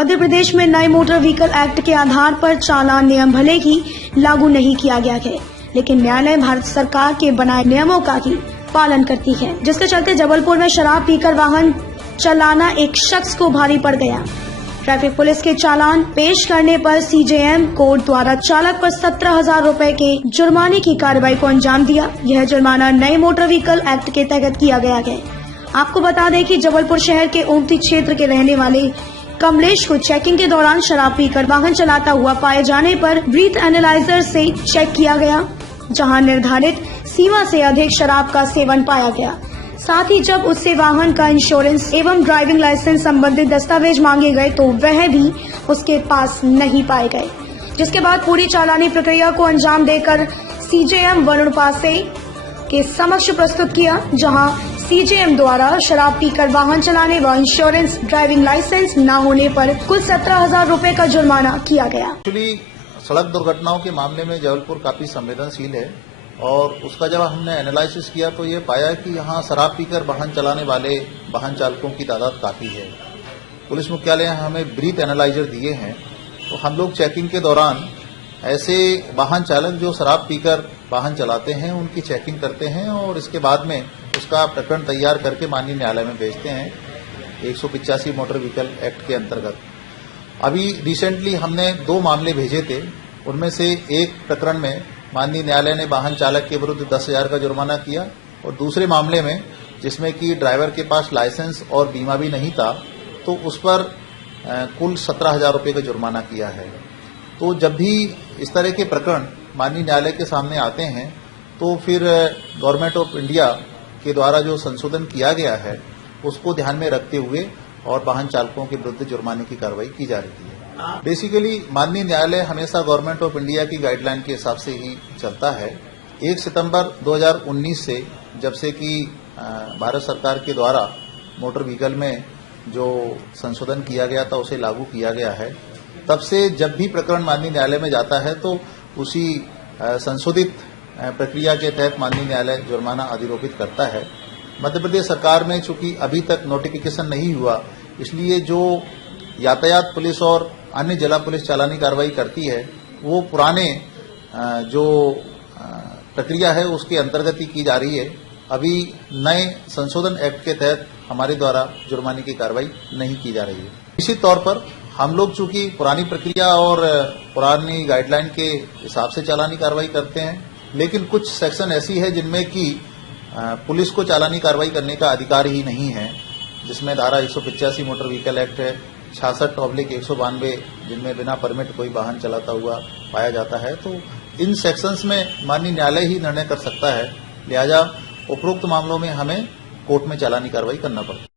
मध्य प्रदेश में नए motor vehicle act के आधार पर चालान नियम भले ही लागू नहीं किया गया है, लेकिन न्यायालय भारत सरकार के बनाए नियमों का ही पालन करती है, जिसके चलते जबलपुर में शराब पीकर वाहन चलाना एक शख्स को भारी पड़ गया। ट्रैफिक पुलिस के चालान पेश करने पर सीजेएम कोर्ट द्वारा चालक पर 17,000 रुपए के जुर्माने की कार्रवाई को अंजाम दिया। यह जुर्माना नए मोटर व्हीकल एक्ट के तहत किया गया है। आपको बता दें कि जबलपुर शहर के ओमती क्षेत्र के रहने वाले कमलेश को चेकिंग के दौरान शराब पीकर वाहन चलाता हुआ पाए जाने पर ब्रीथ एनालाइजर से चेक किया गया, जहां निर्धारित सीमा से अधिक शराब का सेवन पाया गया। साथ ही जब उससे वाहन का इंश्योरेंस एवं ड्राइविंग लाइसेंस संबंधित दस्तावेज मांगे गए तो वह भी उसके पास नहीं पाए गए, जिसके बाद पूरी चालानी प्रक्रिया को अंजाम देकर सीजेएम वरुण पासे के समक्ष प्रस्तुत किया, जहां सीजेएम द्वारा शराब पीकर वाहन चलाने व इंश्योरेंस ड्राइविंग लाइसेंस न होने पर कुल 17,000 रुपए का जुर्माना किया गया। एक्चुअली सड़क दुर्घटनाओं के मामले में जबलपुर काफी संवेदनशील है और उसका जब हमने एनालिसिस किया तो ये पाया कि यहाँ शराब पीकर वाहन चलाने वाले वाहन चालकों की तादाद काफी है। पुलिस मुख्यालय हमें ब्रीथ एनालाइजर दिए हैं, तो हम लोग चेकिंग के दौरान ऐसे वाहन चालक जो शराब पीकर वाहन चलाते हैं उनकी चेकिंग करते हैं और इसके बाद में उसका प्रकरण तैयार करके माननीय न्यायालय में भेजते हैं 185 मोटर व्हीकल एक्ट के अंतर्गत। अभी रिसेंटली हमने 2 मामले भेजे थे, उनमें से एक प्रकरण में माननीय न्यायालय ने वाहन चालक के विरुद्ध 10,000 का जुर्माना किया और दूसरे मामले में जिसमें कि ड्राइवर के पास लाइसेंस और बीमा भी नहीं था तो उस पर कुल 17,000 रुपये का जुर्माना किया है। तो जब भी इस तरह के प्रकरण माननीय न्यायालय के सामने आते हैं तो फिर गवर्नमेंट ऑफ इंडिया के द्वारा जो संशोधन किया गया है उसको ध्यान में रखते हुए और वाहन चालकों के विरुद्ध जुर्माने की कार्रवाई की जा रही है। बेसिकली माननीय न्यायालय हमेशा गवर्नमेंट ऑफ इंडिया की गाइडलाइन के हिसाब से ही चलता है। 1 सितंबर 2019 से जब से कि भारत सरकार के द्वारा मोटर व्हीकल में जो संशोधन किया गया था उसे लागू किया गया है, तब से जब भी प्रकरण माननीय न्यायालय में जाता है तो उसी संशोधित प्रक्रिया के तहत माननीय न्यायालय जुर्माना अधिरोपित करता है। मध्य प्रदेश सरकार में चूंकि अभी तक नोटिफिकेशन नहीं हुआ, इसलिए जो यातायात पुलिस और अन्य जिला पुलिस चालानी कार्रवाई करती है वो पुराने जो प्रक्रिया है उसके अंतर्गत ही की जा रही है। अभी नए संशोधन एक्ट के तहत हमारे द्वारा जुर्माने की कार्रवाई नहीं की जा रही है। निश्चित तौर पर हम लोग चूंकि पुरानी प्रक्रिया और पुरानी गाइडलाइन के हिसाब से चालानी कार्रवाई करते हैं, लेकिन कुछ सेक्शन ऐसी है जिनमें कि पुलिस को चालानी कार्रवाई करने का अधिकार ही नहीं है, जिसमें धारा 185 मोटर व्हीकल एक्ट है, 66/192 जिनमें बिना परमिट कोई वाहन चलाता हुआ पाया जाता है। तो इन सेक्शंस में माननीय न्यायालय ही निर्णय कर सकता है, लिहाजा उपरोक्त मामलों में हमें कोर्ट में चालानी कार्रवाई करना पड़ता है।